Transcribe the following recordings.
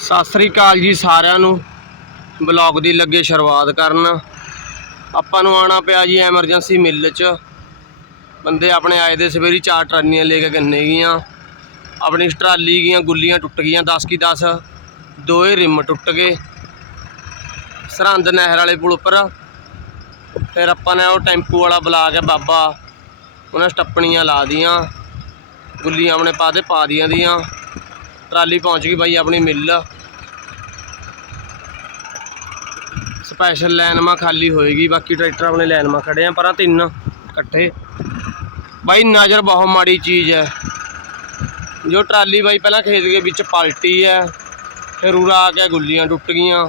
ਸਤਿ ਸ੍ਰੀ ਅਕਾਲ ਜੀ ਸਾਰਿਆਂ ਨੂੰ। ਬਲੌਗ ਦੀ ਲੱਗੇ ਸ਼ੁਰੂਆਤ ਕਰਨ। ਆਪਾਂ ਨੂੰ ਆਣਾ ਪਿਆ ਜੀ ਐਮਰਜੈਂਸੀ ਮਿੱਲ 'ਚ। ਬੰਦੇ ਆਪਣੇ ਆਏ ਦੇ ਸਵੇਰੀ ਚਾਰ ਟਰਾਲੀਆਂ ਲੈ ਕੇ ਗੰਨੇ ਗੀਆਂ ਆਪਣੀ ਟਰਾਲੀ ਗੀਆਂ ਗੁੱਲੀਆਂ ਟੁੱਟ ਗਈਆਂ 10 ਕੀ 10 ਦੋਏ ਰਿਮ ਟੁੱਟ ਗਏ। ਸਰਹੰਦ ਨਹਿਰ ਵਾਲੇ ਪੁਲ ਉੱਪਰ। ਫਿਰ ਆਪਾਂ ਨੇ ਉਹ ਟੈਂਪੂ ਵਾਲਾ ਬੁਲਾ ਕੇ ਬਾਬਾ। ਉਹਨਾਂ ਸਟੱਪਣੀਆਂ ਲਾ ਦੀਆਂ। ਗੁੱਲੀਆਂ ਆਪਣੇ ਪਾ ਦੇ, ਪਾ ਦੀਆਂ ਦੀਆਂ। ਟਰਾਲੀ ਪਹੁੰਚ ਗਈ ਬਾਈ ਆਪਣੀ ਮਿੱਲ। ਸਪੈਸ਼ਲ ਲਾਈਨ ਖਾਲੀ ਹੋਏਗੀ, ਬਾਕੀ ਟਰੈਕਟਰ ਆਪਣੇ ਲਾਈਨ ਖੜੇ ਆ, ਪਰਾਂ ਤਿੰਨ ਇਕੱਠੇ। ਬਾਈ ਨਜ਼ਰ ਬਹੁਤ ਮਾੜੀ ਚੀਜ਼ ਹੈ। ਜੋ ਟਰਾਲੀ ਬਾਈ ਪਹਿਲਾਂ ਖੇਤ ਦੇ ਵਿੱਚ ਪਲਟੀ ਹੈ, ਫਿਰ ਉਰਾ ਆ ਕੇ ਗੁੱਲੀਆਂ ਟੁੱਟ ਗਈਆਂ।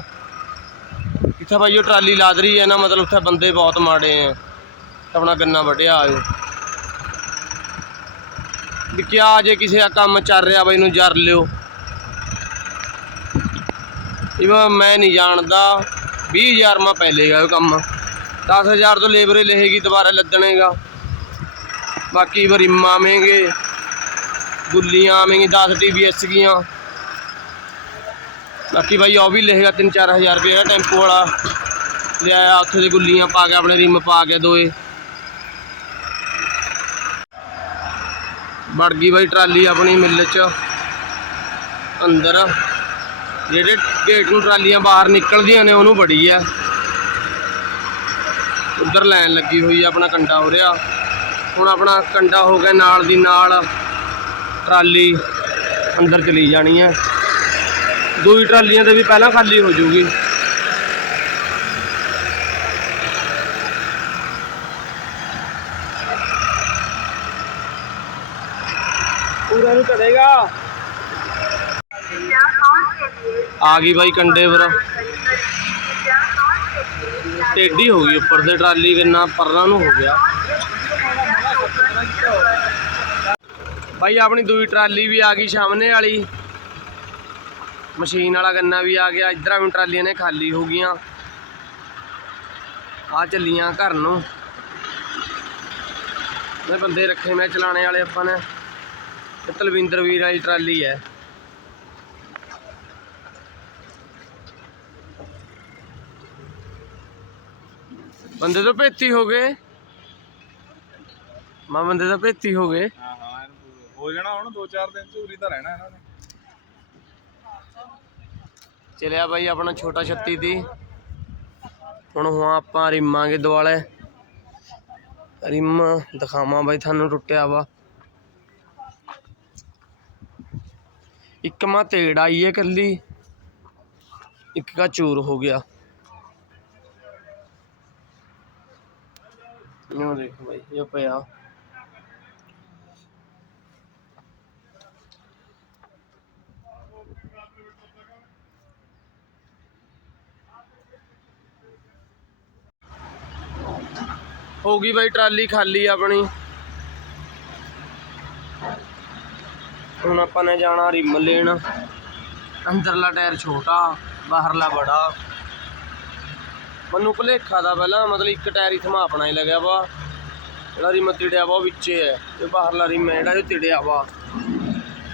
ਇੱਥੇ ਬਾਈ ਜੋ ਟਰਾਲੀ ਲਾਦ ਰਹੀ ਹੈ ਨਾ, ਮਤਲਬ ਉੱਥੇ ਬੰਦੇ ਬਹੁਤ ਮਾੜੇ ਹੈ ਆਪਣਾ ਗੰਨਾ ਵੱਢਿਆ ਆਇਓ ਵੀ ਕਿਆ ਜੇ ਕਿਸੇ ਦਾ ਕੰਮ ਚੱਲ ਰਿਹਾ ਬਾਈ ਨੂੰ ਜਰ ਲਿਓ। ਇਹ ਮੈਂ ਨਹੀਂ ਜਾਣਦਾ 20000 ਮਾ ਪਹਿਲੇਗਾ ਉਹ ਕੰਮ। 10000 ਤੋਂ ਲੇਬਰ ਲਹੇਗੀ ਦੁਬਾਰਾ ਲੱਦਣੇਗਾ। ਬਾਕੀ ਵਰਿਮਾ ਆਵੇਂਗੇ ਗੁੱਲੀਆਂ ਆਵੇਂਗੀ 10 ਟੀਵੀਐਸ ਗੀਆਂ। ਬਾਕੀ ਬਾਈ ਉਹ ਵੀ ਲਹੇਗਾ 3-4000 ਰੁਪਏ ਦਾ ਟੈਂਪੂ ਵਾਲਾ। ਲਿਆਇਆ, ਉੱਥੇ ਦੇ ਗੁੱਲੀਆਂ ਪਾ ਕੇ, ਆਪਣੇ ਰਿਮ ਪਾ ਕੇ ਦੋਏ। ਵੜ ਗਈ ਬਾਈ ਟਰਾਲੀ ਆਪਣੀ ਮਿੱਲ 'ਚ। ਅੰਦਰ। ਜਿਹੜੇ ਗੇਟ ਨੂੰ ਟਰਾਲੀਆਂ ਬਾਹਰ ਨਿਕਲਦੀਆਂ ਨੇ, ਉਹਨੂੰ ਬੜੀ ਆ। ਉਧਰ ਲਾਈਨ ਲੱਗੀ ਹੋਈ ਆ, ਆਪਣਾ ਕੰਡਾ ਹੋ ਰਿਹਾ। ਹੁਣ ਆਪਣਾ ਕੰਡਾ ਹੋ ਗਿਆ ਨਾਲ ਦੀ ਨਾਲ, ਟਰਾਲੀ ਅੰਦਰ ਚਲੀ ਜਾਣੀ ਹੈ ਦੂਈ ਟਰਾਲੀਆਂ ਤੇ ਵੀ ਪਹਿਲਾਂ ਖਾਲੀ ਹੋ ਜਾਊਗੀ। ਪੂਰਾ ਨੂੰ ਚੜੇਗਾ ਆ ਗਈ ਬਾਈ ਕੰਡੇ ਪਰ ਟੇਢੀ ਹੋ ਗਈ ਉੱਪਰ ਤੇ ਟਰਾਲੀ ਕਿੰਨਾ ਪਰਲਾਂ ਨੂੰ ਹੋ ਗਿਆ। ਬਾਈ ਆਪਣੀ ਦੂਈ ਟਰਾਲੀ ਵੀ ਆ ਗਈ ਸਾਹਮਣੇ ਵਾਲੀ। ਮਸ਼ੀਨ ਵਾਲਾ ਗੰਨਾ ਵੀ ਆ ਗਿਆ, ਇਧਰਾਂ ਵੀ ਟਰਾਲੀਆਂ ਨੇ ਖਾਲੀ ਹੋ ਗਈਆਂ। ਆ ਚੱਲੀਆਂ ਘਰ ਨੂੰ। ਮੈਂ ਬੰਦੇ ਰੱਖੇ ਮੈਂ ਚਲਾਣੇ ਵਾਲੇ ਆਪਾਂ ਨੇ। ਇਹ ਤਲਵਿੰਦਰ ਵੀਰ ਵਾਲੀ ਟਰਾਲੀ ਹੈ। ਬੰਦੇ ਤਾਂ ਭੇਤੀ ਹੋ ਗਏ। ਮਾ ਬੰਦੇ ਤਾਂ ਭੇਤੀ ਹੋ ਗਏ। ਹਾਂ ਹਾਂ ਇਹਨੂੰ ਪੂਰਾ- ਹੋ ਜਾਣਾ ਹੁਣ 2-4 ਦਿਨ ਚ ਉਰੀ ਤਾਂ ਰਹਿਣਾ ਇਹਨਾਂ ਨੇ। ਚਲਿਆ ਬਾਈ ਆਪਣਾ ਛੋਟਾ 36 ਦੀ। ਹੁਣ ਹੁਣ ਆਪਾਂ ਰਿਮਾਂਗੇ ਦੁਆਲੇ। ਰਿਮ ਦਿਖਾਵਾਂ ਬਾਈ ਤੁਹਾਨੂੰ ਟੁੱਟਿਆ ਵਾ। ਇੱਕ ਮਾ ਤੇੜ ਆਈ ਹੈ ਕੱਲੀ ਇੱਕ ਦਾ ਚੂਰ ਹੋ ਗਿਆ ਇਹ ਦੇਖੋ ਬਾਈ ਇਹ ਪਿਆ ਹੋ ਗਈ ਬਾਈ ਟਰਾਲੀ ਖਾਲੀ ਆਪਣੀ। ਹੁਣ ਆਪਾਂ ਨੇ ਜਾਣਾ ਰਿਮ ਲੈਣ। ਅੰਦਰਲਾ ਟਾਇਰ ਛੋਟਾ, ਬਾਹਰਲਾ ਬੜਾ। ਮੈਨੂੰ ਭੁਲੇਖਾ ਦਾ ਪਹਿਲਾਂ, ਮਤਲਬ ਇੱਕ ਟਾਇਰ ਹੀ ਥਮਾ ਹੀ ਲੱਗਿਆ ਵਾ। ਜਿਹੜਾ ਰਿਮ ਤਿੜਿਆ ਵਾ ਉਹ ਵਿੱਚੇ ਹੈ ਤੇ ਬਾਹਰਲਾ ਰਿਮ ਹੈ ਜਿਹੜਾ ਉਹ ਤਿੜਿਆ ਵਾ।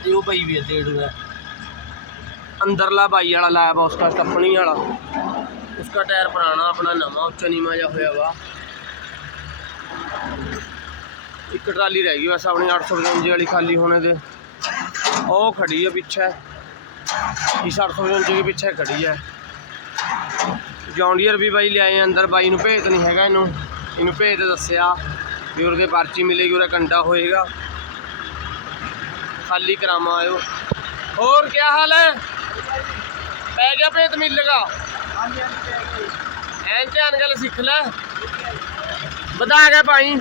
ਤੇ ਉਹ ਪਈ ਵੀ ਹੈ ਤੇੜ ਹੈ ਅੰਦਰਲਾ ਬਾਈ ਵਾਲਾ ਲਾਇਆ ਵਾ ਉਸਕਾ ਸਟੱਪਣੀ ਵਾਲਾ। ਉਸਕਾ ਟਾਇਰ ਪੁਰਾਣਾ, ਆਪਣਾ ਨਵਾਂ, ਉੱਚਾ ਨੀਵਾਂ ਜਿਹਾ ਹੋਇਆ ਵਾ। ਇੱਕ ਟਰਾਲੀ ਰਹਿ ਗਈ ਬਸ ਆਪਣੀ 855 ਵਾਲੀ ਖਾਲੀ ਹੋਣੇ ਦੇ ਉਹ ਖੜੀ ਹੈ ਪਿੱਛੇ। ਇਸ 855 ਦੇ ਪਿੱਛੇ ਖੜੀ ਹੈ ਜੌਂਡੀਅਰ ਵੀ ਬਾਈ ਲਿਆਏ ਅੰਦਰ ਬਾਈ ਨੂੰ ਭੇਤ ਨਹੀਂ ਹੈਗਾ ਇਹਨੂੰ। ਇਹਨੂੰ ਭੇਤ ਦੱਸਿਆ। ਵੀ ਉਹਦੇ ਪਰਚੀ ਮਿਲੇਗੀ ਉਹਦਾ ਕੰਡਾ ਹੋਏਗਾ। ਖਾਲੀ ਕਰਾਮਾ ਆਇਓ। ਹੋਰ ਕੀ ਹਾਲ ਹੈ? ਪੈ ਗਿਆ ਭੇਤ ਮਿਲੇਗਾ? ਐਂ ਧਿਆਨ ਗੱਲ ਸਿੱਖ ਲੈ। ਵਧਾ ਕੇ ਭਾਈ।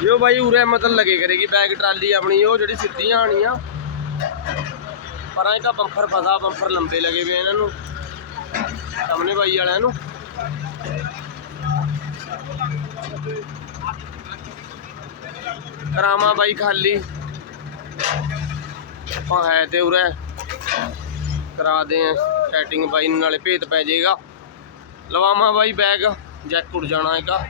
ਜੋ ਭਾਈ ਉਰੇ ਮਤਲਬ ਲਗੇ ਕਰੇਗੀ ਬੈਗ ਟਰਾਲੀ ਆਪਣੀ, ਉਹ ਜਿਹੜੀ ਸਿੱਧੀਆਂ ਆਣੀਆਂ ਪਰਾਂ ਇਹਦਾ ਬੰਫਰ ਫਸਾ, ਬੰਫਰ ਲੰਬੇ ਲਗੇ ਵੇ ਇਹਨਾਂ ਨੂੰ। ਸਾਹਮਣੇ ਬਾਈ ਵਾਲਿਆਂ ਨੂੰ। ਕਰਾਮਾ ਬਾਈ ਖਾਲੀ। ਆਪਾਂ ਹੈ ਤੇ ਉਰੇ। ਕਰਾ ਦੇ ਸੈਟਿੰਗ ਬਾਈ, ਨਾਲੇ ਭੇਤ ਪੈ ਜਾਏਗਾ। ਲਵਾਵਾਂ ਬਾਈ ਬੈਗ ਜੈਕ ਉੜ ਜਾਣਾ ਹੈਗਾ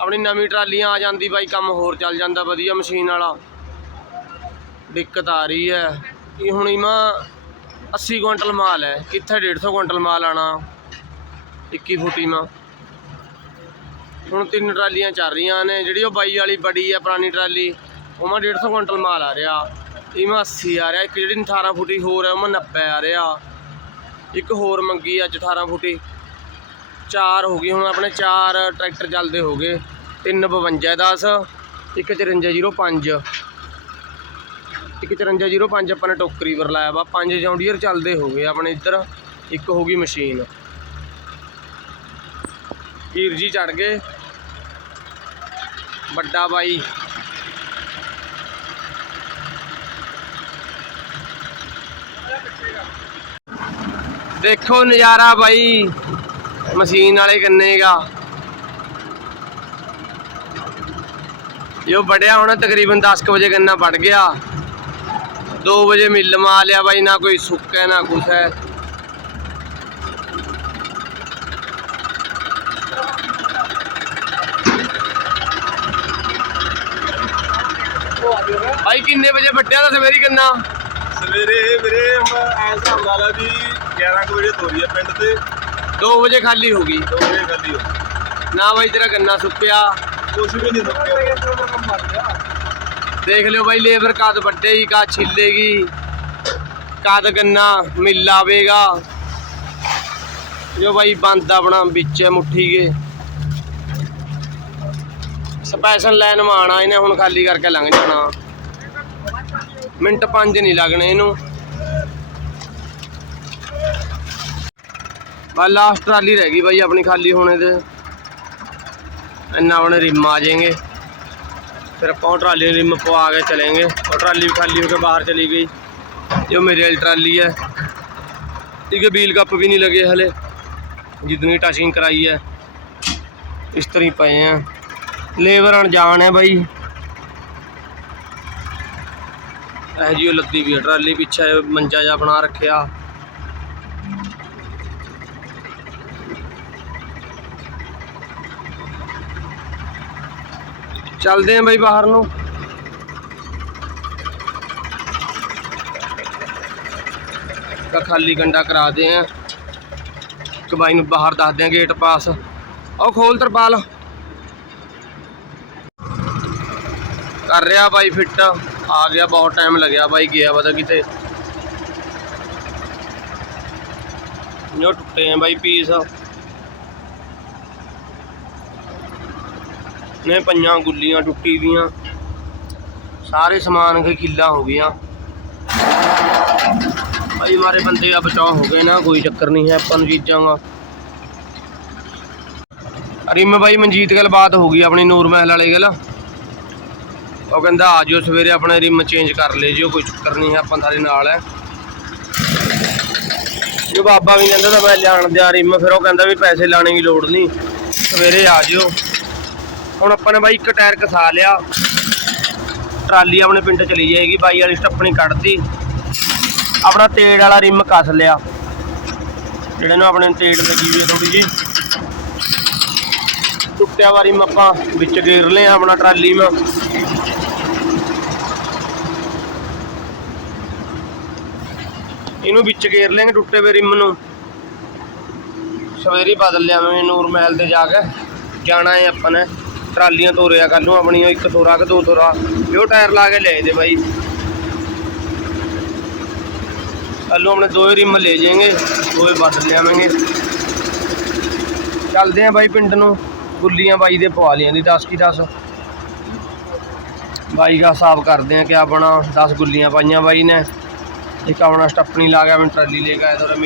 ਆਪਣੀ ਨਵੀਂ ਟਰਾਲੀਆਂ ਆ ਜਾਂਦੀ ਬਾਈ, ਕੰਮ ਹੋਰ ਚੱਲ ਜਾਂਦਾ, ਵਧੀਆ ਮਸ਼ੀਨ ਵਾਲਾ। ਦਿੱਕਤ ਆ ਰਹੀ ਹੈ। ਇਹ ਹੁਣ ਇਮਾ 80 ਕੁਇੰਟਲ ਮਾਲ ਹੈ। ਕਿੱਥੇ 150 ਕੁਇੰਟਲ ਮਾਲ ਆਣਾ 21 ਫੁੱਟੀ ਮਾ। ਹੁਣ ਤਿੰਨ ਟਰਾਲੀਆਂ ਚੱਲ ਰਹੀਆਂ ਨੇ, ਜਿਹੜੀ ਉਹ ਬਾਈ ਵਾਲੀ ਬੜੀ ਆ, ਪੁਰਾਣੀ ਟਰਾਲੀ ਉਹਮਾ 150 ਕੁਇੰਟਲ ਮਾਲ ਆ ਰਿਹਾ। ਇਮਾ 80 ਆ ਰਿਹਾ, ਇੱਕ ਜਿਹੜੀ 18 ਫੁੱਟੀ ਹੋਰ ਹੈ ਉਹਮਾ 90 ਆ ਰਿਹਾ। ਇੱਕ ਹੋਰ ਮੰਗੀ ਅੱਜ 18 ਫੁੱਟੀ। ਚਾਰ ਹੋ ਗਈ, ਹੁਣ ਆਪਣੇ ਚਾਰ ਟਰੈਕਟਰ ਚੱਲਦੇ ਹੋ ਗਏ। ਤਿੰਨ 52 10 ਇੱਕ 5405 ਇੱਕ 5405 ਆਪਾਂ ਨੇ ਟੋਕਰੀ ਪਰ ਲਾਇਆ ਵਾ, ਪੰਜ ਜੌਂਡੀਅਰ ਚੱਲਦੇ ਹੋ ਗਏ ਆਪਣੇ ਇੱਧਰ, ਇੱਕ ਹੋ ਗਈ ਮਸ਼ੀਨ। ਵੀਰ ਜੀ ਚੜ ਗਏ। ਵੱਡਾ ਬਾਈ। ਦੇਖੋ ਨਜ਼ਾਰਾ ਬਾਈ, ਮਸ਼ੀਨ ਵਾਲੇ ਕੰਨੇਗਾ ਜੋ ਵੜਿਆ ਹੋਣਾ ਤਕਰੀਬਨ 10 ਕੁ ਵਜੇ ਗੰਨਾ ਵੜ ਗਿਆ। 2 ਵਜੇ ਮਿਲ ਮਾ ਲਿਆ ਬਾਈ, ਨਾ ਕੋਈ ਸੁੱਕ ਹੈ, ਨਾ ਕੁਛ ਹੈ। ਬਾਈ ਕਿੰਨੇ ਵਜੇ ਵੱਡਿਆ ਦਾ ਸਵੇਰੀ ਗੰਨਾ ਸਵੇਰੇ ਵੀਰੇ ਹੁਣ ਐਂ ਹਿਸਾਬ ਲਾ ਲਾ ਵੀ 11 ਕੁ ਵਜੇ ਤੋਰੀ ਆ ਪਿੰਡ ਤੇ। 2 ਵਜੇ ਖਾਲੀ ਹੋ ਗਈ। 2 ਵਜੇ ਖਾਲੀ ਹੋ ਨਾ ਬਾਈ ਤੇਰਾ ਗੰਨਾ ਸੁੱਕਿਆ। ਕੁਛ ਵੀ ਨਹੀਂ ਸੁੱਕਿਆ। ਦੇਖ ਲਿਓ ਬਾਈ ਲੇਬਰ ਕਦ ਵੱਡੇਗੀ ਕਦ ਛਿੱਲੇਗੀ ਕਦ ਗੰਨਾ ਮਿਲ ਆਵੇਗਾ। ਜੋ ਬਾਈ ਬੰਦ ਆਪਣਾ ਵਿੱਚ ਮੁੱਠੀ ਕੇ ਸਪੈਸ਼ਲ ਲਾਈਨ ਮਾਣਾ ਇਹਨੇ ਹੁਣ ਖਾਲੀ ਕਰਕੇ ਲੰਘ ਜਾਣਾ। ਮਿੰਟ 5 ਨਹੀਂ ਲੱਗਣੇ ਇਹਨੂੰ। ਬਾ ਲਾਸਟ ਟਰਾਲੀ ਰਹਿ ਗਈ ਬਾਈ ਆਪਣੀ ਖਾਲੀ ਹੋਣੇ ਤੇ। ਇੰਨਾ ਆਪਣੇ ਰਿਮ ਆ ਜਾਏਗੇ। ਫਿਰ ਆਪਾਂ ਟਰਾਲੀ ਨੂੰ ਰਿਮ ਪਵਾ ਕੇ ਚਲेंगे ਉਹ ਟਰਾਲੀ ਵੀ ਖਾਲੀ ਹੋ ਕੇ ਬਾਹਰ ਚਲੀ ਗਈ। ਜੋ ਮੇਰੇ ਵਾਲੀ ਟਰਾਲੀ ਹੈ। ਇੱਕ ਬੀਲ ਕੱਪ ਵੀ ਨਹੀਂ ਲਗੇ ਹਲੇ। ਜਿੰਨੀ ਟਚਿੰਗ ਕਰਾਈ ਹੈ। ਇਸ ਤਰ੍ਹਾਂ ਹੀ ਪਏ ਆ। ਲੇਬਰ ਅਣ ਜਾਣ ਹੈ ਬਾਈ। ਇਹ ਜੀ ਉਹ ਲੱਦੀ ਵੀ ਟਰਾਲੀ ਪਿੱਛੇ ਮੰਜਾ ਜਿਹਾ ਬਣਾ ਰੱਖਿਆ। ਚੱਲਦੇ ਆਂ ਬਾਈ ਬਾਹਰ ਨੂੰ। ਤਾਂ ਖਾਲੀ ਗੰਡਾ ਕਰਾ ਦੇ ਆ ਬਾਈ ਨੂੰ ਬਾਹਰ ਦੱਸਦੇ ਦਿਆਂ ਗੇਟ ਪਾਸ। ਉਹ ਖੋਲ ਤਰਪਾਲ। ਕਰ ਰਿਹਾ ਬਾਈ ਫਿੱਟ। ਆ ਗਿਆ, ਬਹੁਤ ਟਾਈਮ ਲੱਗਿਆ ਬਾਈ, ਗਿਆ ਪਤਾ ਕਿਤੇ ਜੋ ਟੁੱਟੇ ਆ ਬਾਈ ਪੀਸ ਨੇ ਪੰਜਾਂ ਗੁੱਲੀਆਂ ਟੁੱਟੀ ਦੀਆਂ। ਸਾਰੇ ਸਮਾਨ ਕੇ ਕਿੱਲਾ ਹੋ ਗਿਆ। ਭਾਈ ਮਾਰੇ ਬੰਦੇ ਆ, ਬਚਾਅ ਹੋ ਗਏ ਨਾ, ਕੋਈ ਚੱਕਰ ਨਹੀਂ ਹੈ ਆਪਾਂ ਨੂੰ ਚੀਜ਼ਾਂ ਦਾ। ਰਿਮ ਬਾਈ, ਮਨਜੀਤ ਗੱਲ ਬਾਤ ਹੋ ਗਈ ਆਪਣੀ ਨੂਰ ਮਹਿਲ ਵਾਲੇ ਗੱਲ। ਉਹ ਕਹਿੰਦਾ ਆ ਜਿਓ ਸਵੇਰੇ ਆਪਣਾ ਰਿਮ ਚੇਂਜ ਕਰ ਲੈ ਜਿਓ ਕੋਈ ਚੱਕਰ ਨਹੀਂ ਹੈ, ਆਪਾਂ ਸਾਰੇ ਨਾਲ ਹੈ। ਜੋ ਬਾਬਾ ਵੀ ਕਹਿੰਦਾ ਤਾਂ ਮੈਂ ਲਿਆਣ ਦਿਆ ਰਿਮ, ਫਿਰ ਉਹ ਕਹਿੰਦਾ ਵੀ ਪੈਸੇ ਲਾਣੇ ਦੀ ਲੋੜ ਨਹੀਂ, ਸਵੇਰੇ ਆ ਜਿਓ। ਹੁਣ ਆਪਾਂ ਨੇ ਬਾਈ ਇੱਕ ਟਾਇਰ ਕਸਾ ਲਿਆ। ਟਰਾਲੀ ਆਪਣੇ ਪਿੰਡ ਚਲੀ ਜਾਏਗੀ, ਬਾਈ ਵਾਲੀ ਸਟੱਪਣੀ ਕੱਢਤੀ ਆਪਣਾ ਤੇੜ ਵਾਲਾ ਰਿਮ ਕੱਸ ਲਿਆ। ਜਿਹੜੇ ਨੂੰ ਆਪਣੇ ਤੇੜ ਲੱਗੀ ਹੋਈ ਹੈ ਥੋੜੀ ਜੀ ਟੁੱਟਿਆ ਵਾ ਰਿਮ ਆਪਾਂ, ਵਿੱਚ ਗੇਰ ਲਿਆ ਆਪਣਾ ਟਰਾਲੀ ਮਾ। ਇਹਨੂੰ ਵਿੱਚ ਘੇਰ ਲੈਂਗੇ ਟੁੱਟੇ ਹੋਏ ਰਿਮ ਨੂੰ। ਸਵੇਰੇ ਬਦਲ ਲਿਆਵਾਂਗੇ ਨੂਰ ਮਹਿਲ ਤੇ ਜਾ ਕੇ। ਜਾਣਾ ਹੈ ਆਪਾਂ ਨੇ। ਟਰਾਲੀਆਂ ਤੋਰਿਆ ਕੱਲ ਨੂੰ ਆਪਣੀਆਂ, ਇੱਕ ਤੋਰਾ ਕਿ ਦੋ ਤੋਰਾ। ਉਹ ਟਾਇਰ ਲਾ ਕੇ ਲੈ ਦੇ ਬਾਈ। ਕੱਲ ਨੂੰ ਆਪਣੇ ਦੋਏ ਰਿਮ ਲੈ ਜਾਏंगे ਦੋਏ ਬਦਲ ਲਿਆਵਾਂਗੇ। ਚੱਲਦੇ ਆ ਬਾਈ ਪਿੰਡ ਨੂੰ। ਗੁੱਲੀਆਂ ਬਾਈ ਦੇ ਪਵਾ ਲਿਆਂ ਦੀ 10 ਕੀ 10 ਬਾਈ ਦਾ ਹਿਸਾਬ ਕਰਦੇ ਆ ਕਿ ਆਪਣਾ 10 ਗੁੱਲੀਆਂ ਪਾਈਆਂ ਬਾਈ ਨੇ। ਇੱਕ ਆਪਣਾ ਸਟੱਪਣੀ ਲਾ ਗਿਆ ਮੈਂ ਟਰਾਲੀ ਲੈ ਕੇ ਆਇਆ ਤੋਰਾ